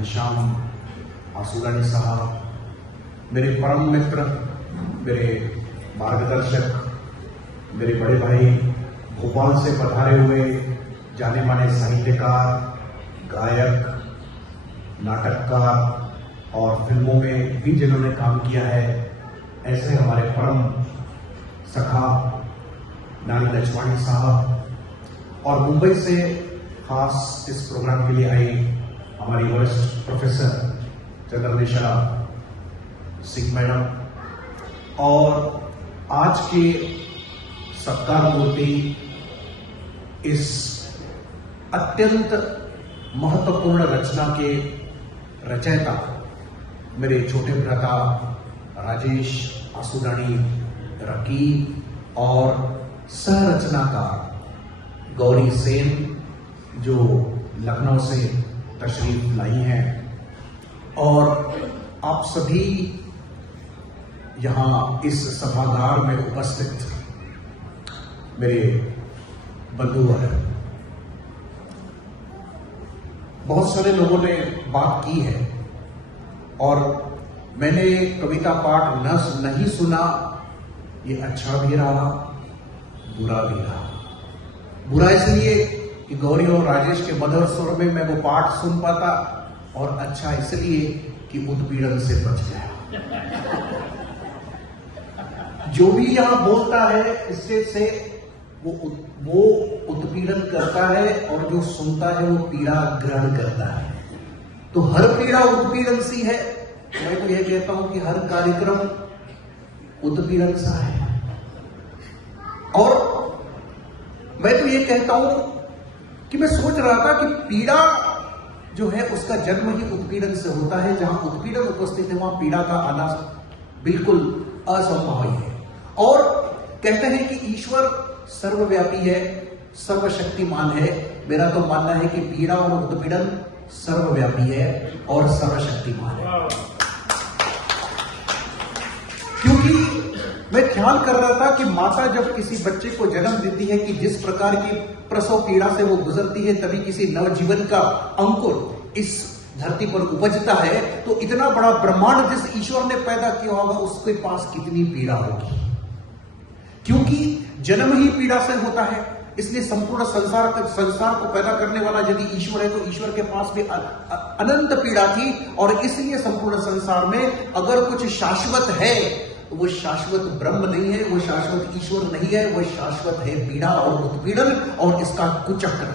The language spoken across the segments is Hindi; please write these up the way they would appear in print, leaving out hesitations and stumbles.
घनश्याम आसुदानी साहब, मेरे परम मित्र, मेरे मार्गदर्शक, मेरे बड़े भाई, भोपाल से पधारे हुए जाने माने साहित्यकार, गायक, नाटककार और फिल्मों में भी जिन्होंने काम किया है, ऐसे हमारे परम सखा नानी लक्ष्मणी साहब, और मुंबई से खास इस प्रोग्राम के लिए आई हमारी वरिष्ठ प्रोफेसर चंद्रलेखा सिंह मैडम, और आज के सत्कार मूर्ति इस अत्यंत महत्वपूर्ण रचना के रचयिता मेरे छोटे भ्राता राजेश आसुदानी रकीब और सहरचनाकार गौरी सेन जो लखनऊ से तशरीफ लाई हैं, और आप सभी यहां इस सभागार में उपस्थित मेरे बंधुवर। बहुत सारे लोगों ने बात की है और मैंने कविता पाठ नहीं सुना, ये अच्छा भी रहा, बुरा भी रहा। बुरा इसलिए कि गौरी और राजेश के मधुर स्वर में मैं वो पाठ सुन पाता, और अच्छा इसलिए कि उत्पीड़न से बच गया। जो भी यहां बोलता है स्टेज से वो उत्पीड़न करता है, और जो सुनता है वो पीड़ा ग्रहण करता है। तो हर पीड़ा उत्पीड़न सी है। मैं तो यह कहता हूं कि हर कार्यक्रम उत्पीड़न सा है। और मैं तो यह कहता हूं कि मैं सोच रहा था कि पीड़ा जो है उसका जन्म ही उत्पीड़न से होता है। जहां उत्पीड़न उपस्थित है वहां पीड़ा का आना बिल्कुल असंभव है। और कहते हैं कि ईश्वर सर्वव्यापी है, सर्वशक्तिमान है। मेरा तो मानना है कि पीड़ा और उत्पीड़न सर्वव्यापी है और सर्वशक्तिमान है। क्योंकि मैं ख्याल कर रहा था कि माता जब किसी बच्चे को जन्म देती है कि जिस प्रकार की प्रसव पीड़ा से वो गुजरती है, तभी किसी नवजीवन का अंकुर इस धरती पर उपजता है। तो इतना बड़ा ब्रह्मांड जिस ईश्वर ने पैदा किया होगा उसके पास कितनी पीड़ा होगी, क्योंकि जन्म ही पीड़ा से होता है। इसलिए संपूर्ण संसार को पैदा करने वाला यदि ईश्वर है तो ईश्वर के पास भी अनंत पीड़ा थी। और इसलिए संपूर्ण संसार में अगर कुछ शाश्वत है, वो शाश्वत ब्रह्म नहीं है, वो शाश्वत ईश्वर नहीं है, वो शाश्वत है पीड़ा और उत्पीड़न और इसका कुचक्र।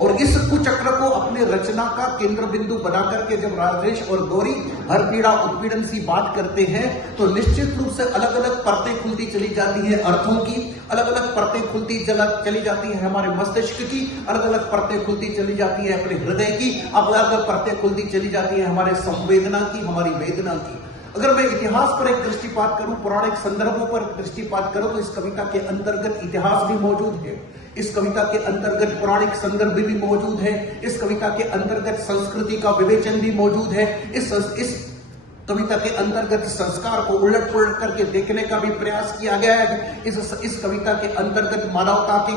और इस कुचक्र को अपने रचना का केंद्र बिंदु बना करके जब राजेश और गौरी हर पीड़ा उत्पीड़न सी बात करते हैं, तो निश्चित रूप से अलग अलग परतें खुलती चली जाती है अर्थों की, अलग अलग परतें खुलती चली जाती है हमारे मस्तिष्क की, अलग अलग परतें खुलती चली जाती है अपने हृदय की, अलग अलग परतें खुलती चली जाती है हमारे संवेदना की, हमारी वेदना की। अगर मैं इतिहास पर एक दृष्टिपात करूं, पौराणिक संदर्भों पर दृष्टिपात करूं, तो इस कविता के अंतर्गत इतिहास भी मौजूद है, इस कविता के अंतर्गत पौराणिक संदर्भ भी मौजूद है, इस कविता के अंतर्गत संस्कृति का विवेचन भी मौजूद है, इस कविता के अंतर्गत संस्कार को उलट पुलट करके देखने का भी प्रयास किया गया है। इस कविता के अंतर्गत मानवता के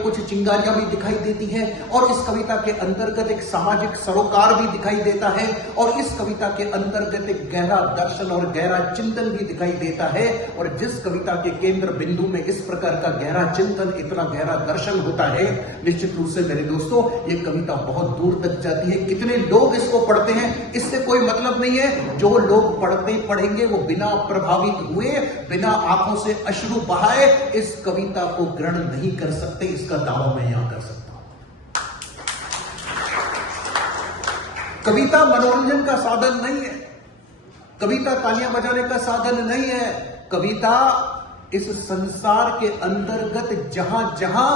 कुछ चिंगारियां भी दिखाई देती है, और इस कविता के अंतर्गत एक सामाजिक सरोकार भी दिखाई देता है, और इस कविता के अंतर्गत एक गहरा दर्शन और गहरा चिंतन भी दिखाई देता है। और जिस कविता के केंद्र बिंदु में इस प्रकार का गहरा चिंतन, इतना गहरा दर्शन होता है, निश्चित रूप से मेरे दोस्तों ये कविता बहुत दूर तक जाती है। कितने लोग इसको पढ़ते हैं इससे कोई मतलब नहीं है। जो लोग पढ़ेंगे वो बिना प्रभावित हुए, बिना आंखों से अश्रु बहाए इस कविता को ग्रहण नहीं कर सकते, इसका दावा मैं यहां कर सकता हूं। कविता मनोरंजन का साधन नहीं है, कविता तालियां बजाने का साधन नहीं है। कविता इस संसार के अंतर्गत जहां जहां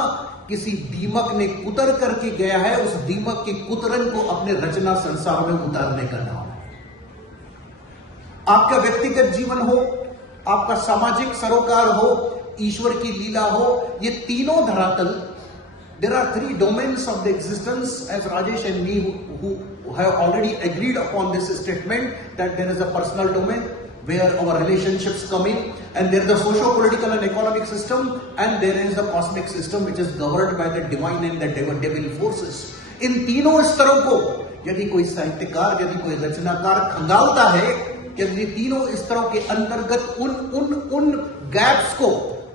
किसी दीमक ने कुतर करके गया है, उस दीमक के कुतरन को अपने रचना संसार में उतारने का नाम है। आपका व्यक्तिगत जीवन हो, आपका सामाजिक सरोकार हो, ईश्वर की लीला हो, ये तीनों धरातल, there are three domains of the existence, as Rajesh and me who have already agreed upon this statement, that there is a personal domain where our relationships come in, and there is a socio-political and economic system, and there is a cosmic system which is governed by the divine and the devil forces. इन तीनों स्तरों को यदि कोई साहित्यकार, यदि कोई रचनाकार खंगालता है यदि तीनों स्तरों के अंतर्गत उन गैप्स को,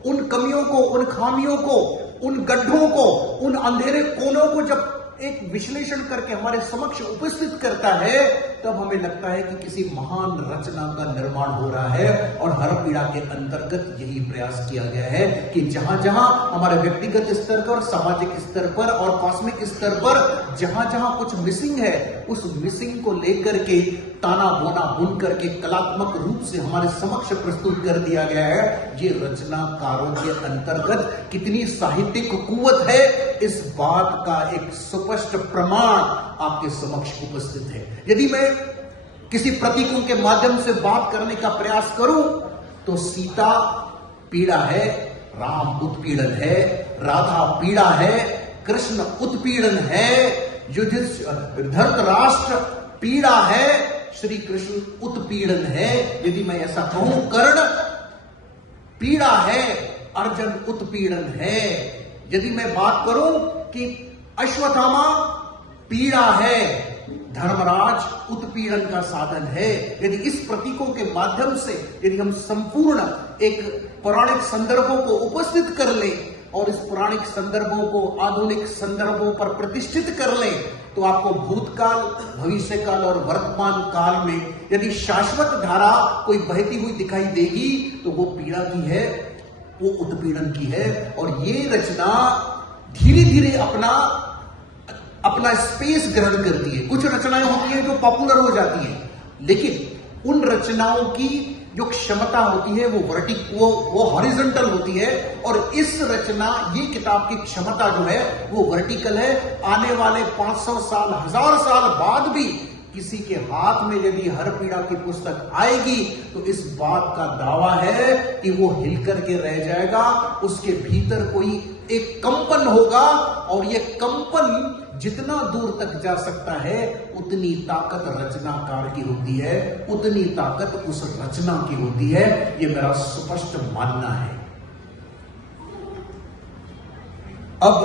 उन कमियों को, उन खामियों को, उन गड्ढों को, उन अंधेरे कोनों को जब एक विश्लेषण करके हमारे समक्ष उपस्थित करता है, तब हमें लगता है कि किसी महान रचना का निर्माण हो रहा है। और हर पीड़ा के अंतर्गत यही प्रयास किया गया है कि जहां जहां हमारे व्यक्तिगत स्तर पर, सामाजिक स्तर पर और कॉस्मिक स्तर पर जहां जहां कुछ मिसिंग है, उस मिसिंग को लेकर के ताना बोना बुन करके कलात्मक रूप से हमारे समक्ष प्रस्तुत कर दिया गया है। ये रचनाकारों के अंतर्गत कितनी साहित्यिक कुवत है, इस बात का एक स्पष्ट प्रमाण आपके समक्ष उपस्थित है। यदि मैं किसी प्रतीकों के माध्यम से बात करने का प्रयास करूं तो सीता पीड़ा है, राम उत्पीड़न है, राधा पीड़ा है, कृष्ण उत्पीड़न है, धृतराष्ट्र पीड़ा है, श्री कृष्ण उत्पीड़न है। यदि मैं ऐसा कहूं, कर्ण पीड़ा है, अर्जुन उत्पीड़न है। यदि मैं बात करूं कि अश्वत्थामा पीड़ा है, धर्मराज उत्पीड़न का साधन है। यदि इस प्रतीकों के माध्यम से यदि हम संपूर्ण एक पौराणिक संदर्भों को उपस्थित कर लें और इस पौराणिक संदर्भों को आधुनिक संदर्भों पर प्रतिष्ठित कर लें, तो आपको भूतकाल, भविष्यकाल और वर्तमान काल में यदि शाश्वत धारा कोई बहती हुई दिखाई देगी तो वो पीड़ा की है, वो उत्पीड़न की है। और ये रचना धीरे धीरे अपना स्पेस ग्रहण करती है। कुछ रचनाएं होती हैं जो पॉपुलर हो जाती हैं, लेकिन उन रचनाओं की जो क्षमता होती है वो हॉरिजॉन्टल होती है। और इस रचना, ये किताब की क्षमता जो है वो वर्टिकल है। आने वाले 500 साल, 1000 साल बाद भी किसी के हाथ में यदि हर पीड़ा की पुस्तक आएगी तो इस बात का दावा है कि वो हिल करके रह जाएगा। उसके भीतर कोई एक कंपन होगा और ये कंपन जितना दूर तक जा सकता है उतनी ताकत रचनाकार की होती है, उतनी ताकत उस रचना की होती है। ये मेरा स्पष्ट मानना है। अब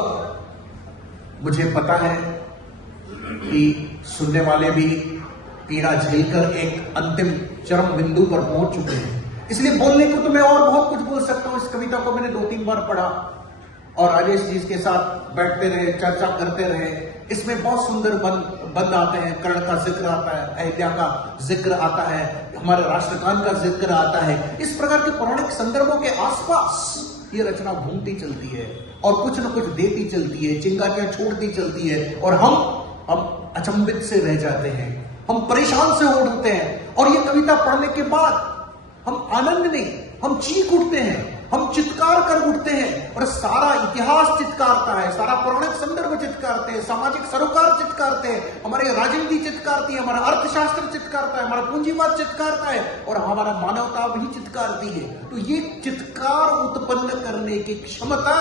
मुझे पता है कि सुनने वाले भी पीड़ा झेलकर एक अंतिम चरम बिंदु पर पहुंच चुके हैं, इसलिए बोलने को तो मैं और बहुत कुछ बोल सकता हूं। इस कविता को मैंने 2-3 बार पढ़ा और राजेश जी के साथ बैठते रहे, चर्चा करते रहे। इसमें बहुत सुंदर बंद आते हैं, कर्ण का जिक्र आता है, अयोध्या का जिक्र आता है, हमारे राष्ट्रगान का जिक्र आता है। इस प्रकार के पौराणिक संदर्भों के आसपास ये रचना घूमती चलती है और कुछ न कुछ देती चलती है, चिंगारियां छोड़ती चलती है। और हम अचंभित से रह जाते हैं, हम परेशान से हो उठते हैं। और ये कविता पढ़ने के बाद हम आनंद नहीं, हम चीख उठते हैं, हम चित्कार कर उठते हैं। और सारा इतिहास चित्कारता है, सारा पौराणिक संदर्भ चित्कारते हैं, सामाजिक सरोकार चित्कारते हैं, हमारी राजनीति चित्कारती है, हमारा अर्थशास्त्र चित्कारता है, हमारा पूंजीवाद चित्कारता है और हमारा मानवता भी चित्कारती है। तो ये चित्कार उत्पन्न करने की क्षमता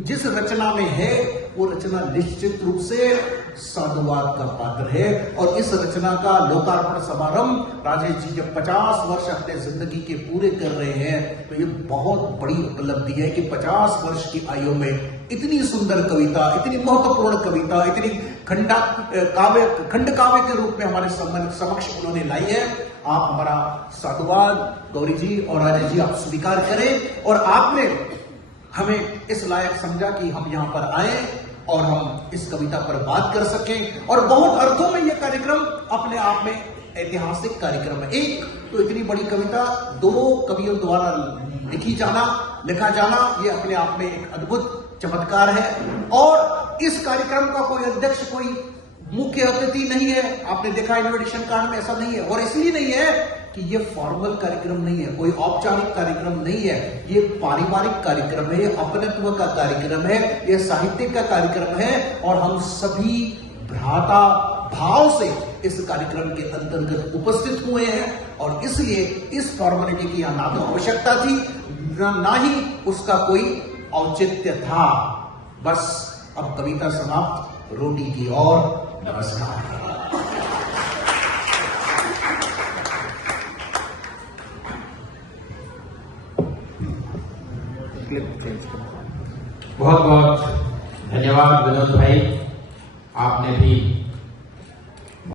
जिस रचना में है, वो रचना निश्चित रूप से साधुवाद का पात्र है। और इस रचना का लोकार्पण समारंभ राजेश जी जब 50 वर्ष अपने जिंदगी के पूरे कर रहे हैं, तो ये बहुत बड़ी उपलब्धि है कि 50 वर्ष की आयु में इतनी सुंदर कविता, इतनी महत्वपूर्ण कविता, इतनी खंड काव्य के रूप में हमारे समक्ष उन्होंने लाई है। आप हमारा साधुवाद गौरी जी और राजेश जी आप स्वीकार करें। और आपने हमें इस लायक समझा कि हम यहां पर आए और हम इस कविता पर बात कर सकें। और बहुत अर्थों में यह कार्यक्रम अपने आप में ऐतिहासिक कार्यक्रम है। एक तो इतनी बड़ी कविता 2 कवियों द्वारा लिखा जाना ये अपने आप में एक अद्भुत चमत्कार है। और इस कार्यक्रम का कोई अध्यक्ष, कोई मुख्य अतिथि नहीं है। आपने देखा इन्विटेशन कार्ड में ऐसा नहीं है। और इसलिए नहीं है कि ये फॉर्मल कार्यक्रम नहीं है, कोई औपचारिक कार्यक्रम नहीं है, ये पारिवारिक कार्यक्रम है, ये अपनत्व का कार्यक्रम है, ये साहित्य का कार्यक्रम है। और हम सभी भ्राता भाव से इस कार्यक्रम के अंतर्गत उपस्थित हुए हैं। और इसलिए इस फॉर्मेलिटी की ना तो आवश्यकता थी, ना ही उसका कोई औचित्य था। बस अब कविता समाप्त, रोटी की ओर। नमस्कार। बहुत बहुत धन्यवाद विनोद भाई, आपने भी